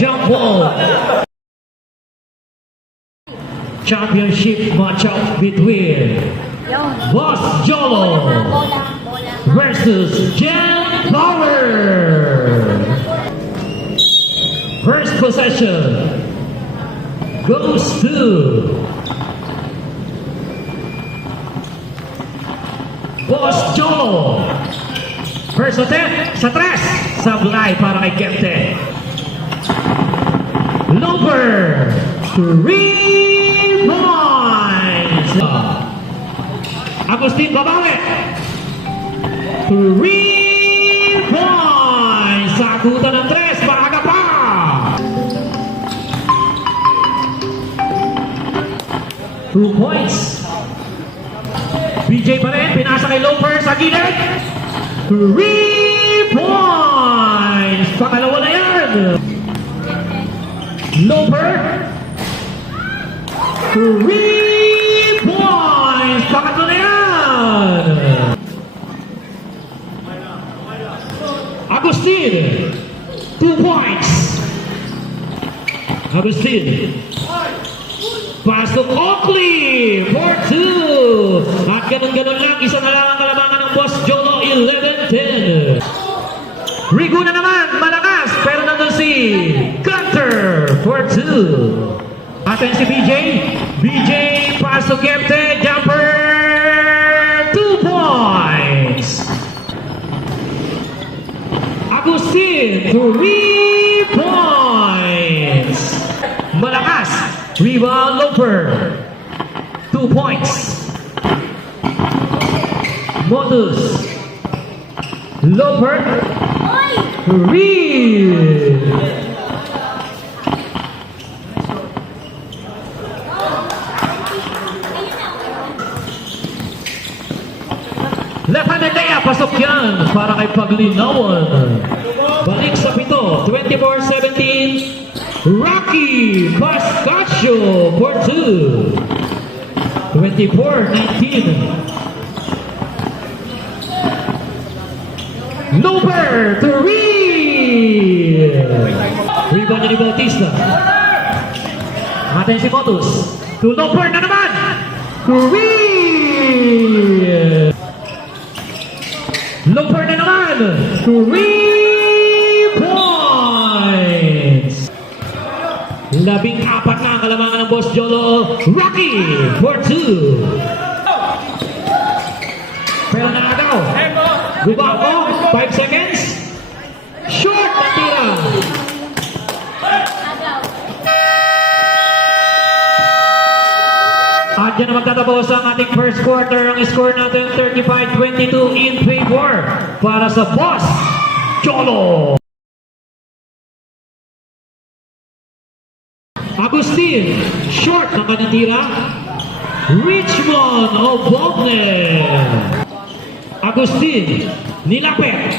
Jump ball. Championship matchup between Boss Jolo versus Jen Power. First possession goes to Boss Jolo. First attempt sa tres. Sablay para kay Kente. Loper. 3 points. Agustin babawi. 3 points. Sagutan ng tres. Maaga pa. Two points. BJ pa rin. Pinasa kay Loper sa gilid. 3 points. Pangalawa na yan. Loper. 3 points. Pangatlo na yan. Agustin. 2 points. Agustin. Pass to Oakley for 2. At ganun-ganun lang. Isa na lang ang kalamangan ng Boss Jolo. 11-10. Rigo na naman. Malakas. Pero nandun si Gunter for 2. Atin si BJ. BJ, pass to Kempte, jumper, 2 points. Agustin, 3 points. Malakas, rebound Loper, 2 points. Modus, Loper, 3. Left-handed layup, pasok yan para kay Paglinawan. Balik sa pito, 24-17. Rocky Pascasio for 2. 24-19. Loper, 3. Rebound niya ni Bautista. Atin si Motus. To Loper na naman. 3. Loper na naman. 3 points. 14 na ang kalamangan ng Boss Jolo. Rocky for 2. Pero nakagaw. Gubako. 5 seconds. Short na tira. At dyan na magtatapos ang ating first quarter. Ang score natin 35-22 in favor para sa Boss Jolo. Agustin, short ng kanyang tira. Richmond Obogne. Agustin, nilapit.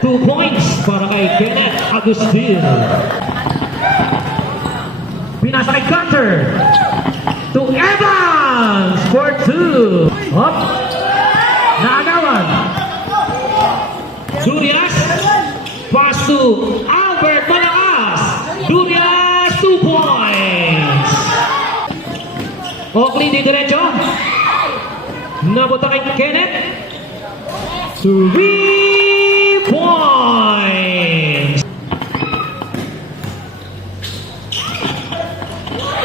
2 points para kay Kenneth Agustin. Pinasa kay Gunter. To Evans for 2. Up. Naagawan. Durias. Pass to Albert Malakas. Durias, 2 points. Oakley di diretso. Nabuta kay Kenneth. 3 points.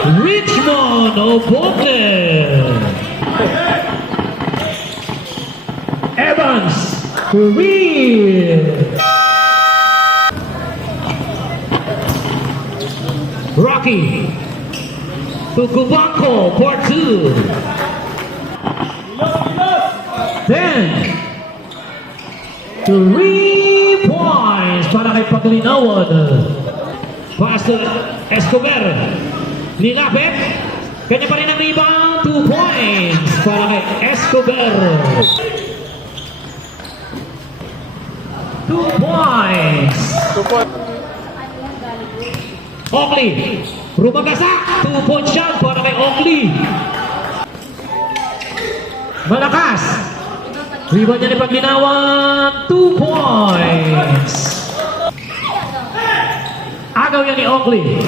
Richmond Obogne. Evans, 3. Rocky to Gubako for 2. 10. 3 points para kay Paglinawan. Pass to Escobar. Nilapit. Kanya pa rin ang rebound. 2 points para kay Escobar. 2 points. Oakley. Rumagasak. 2-point shot para kay Oakley. Malakas. Rebound niya ni Paglinawan. 2 points. Agaw yan ni Oakley.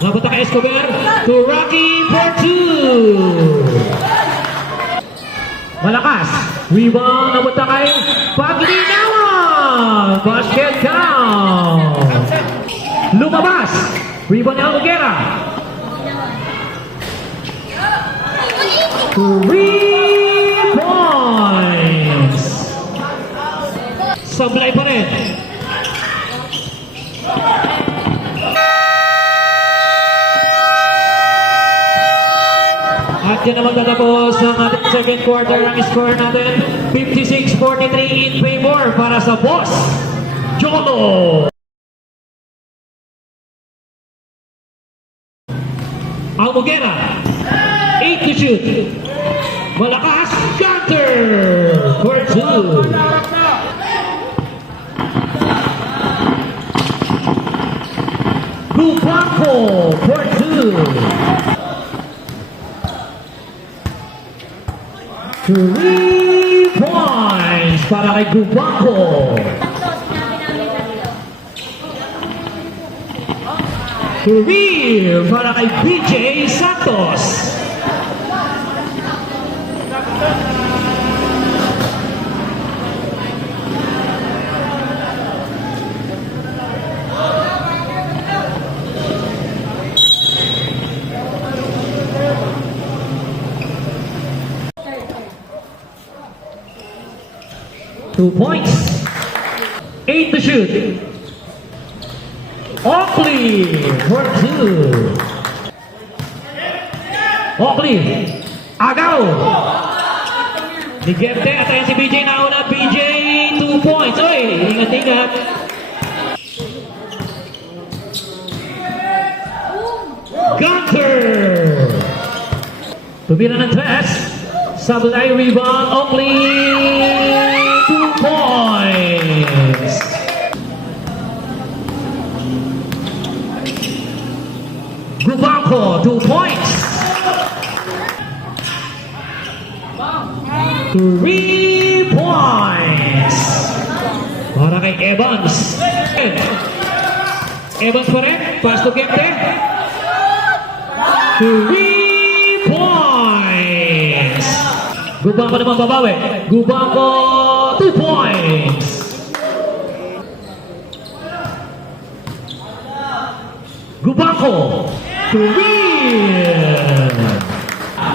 Napunta kay Escobar to Rocky for 2. Malakas. Rebound napunta kay Paglinawan. Basket count. Lumabas. Rebound ni Almoguera. 3 points. Sablay pa rin. At yan naman tatapos ang ating second quarter. Ang score natin 56-43 in favor para sa Boss Jolo. Almoguera 8 to shoot. Malakas counter for 2. Gubanco for 2. 3 points para kay Gubanco. 3 para kay BJ Santos. Two points. 8 to shoot. Oakley for 2. Oakley. Agaw. Ligente. Atayin si BJ na una. BJ 2 points. Oy, ingat-ingat. Gunter. Tumira ng tres. Sablay rebound. Oakley. 2 points. Gubanco, 2 points. 3 points. Para kay Evans. Evans pa rin. Pass to Kempe. 3 points. Gubanco naman babawi. Gubanco, 2 points. Gubanco,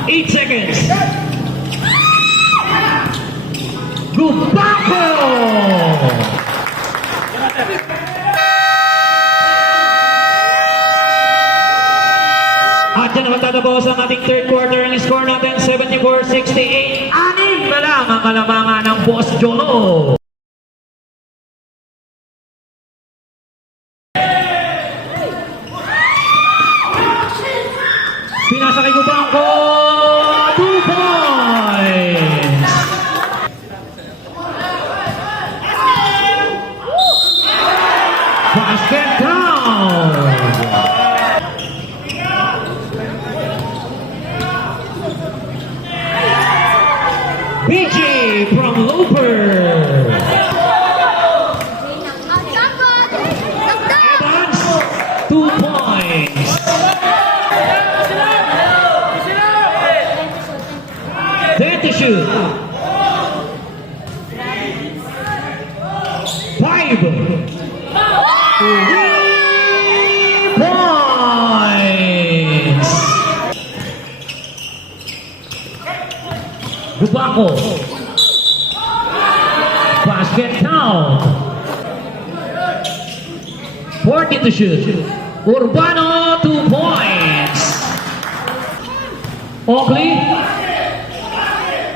8 seconds. Gubanco. At yan naman tatapos ang ating third quarter. Ang score natin 74-68. Anim na lang ang kalamangan ng Boss Jolo. Pinasa kay Gubanco. 2 points. Basket count. BJ from Loper. Evans, 2 points. Then to shoot. 5. 3 points. Gubanco. Basket count. 40 to shoot. Urbano, 2 points. Oakley.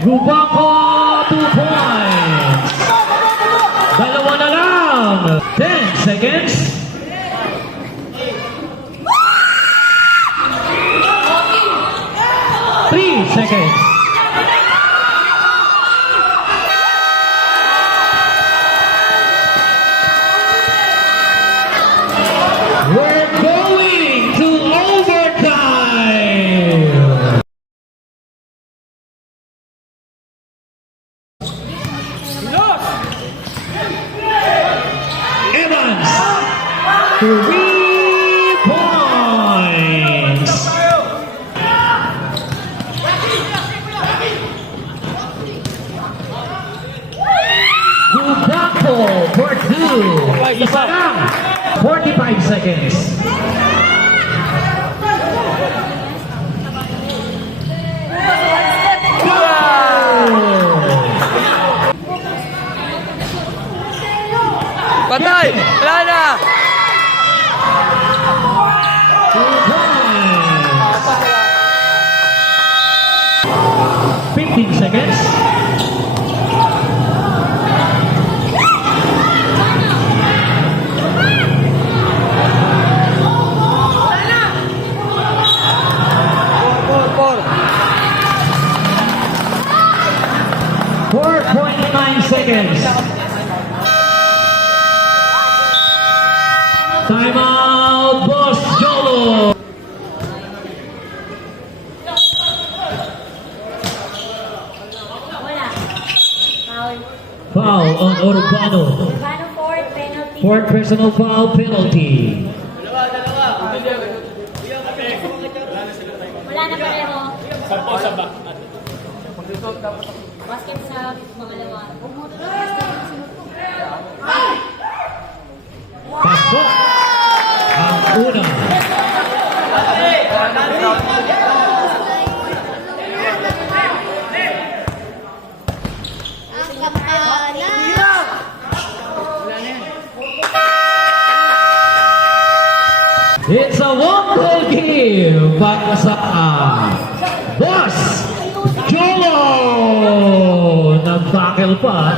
Gubanco, 2 points. Dalawa na lang. 10 seconds. 3 seconds. We're going to overtime. Evans. 15 seconds. Four. 4.9 seconds. Timeout, Boss Jolo. Wala. Foul. Foul on Urbano. Urbano fourth penalty. Fourth personal foul penalty. Wala na pareho. Basket sa pangalawa. Pasok. Ang una. Ang kapala. It's a one-goal game para sa Boss Jolo. Nag-tackle pa.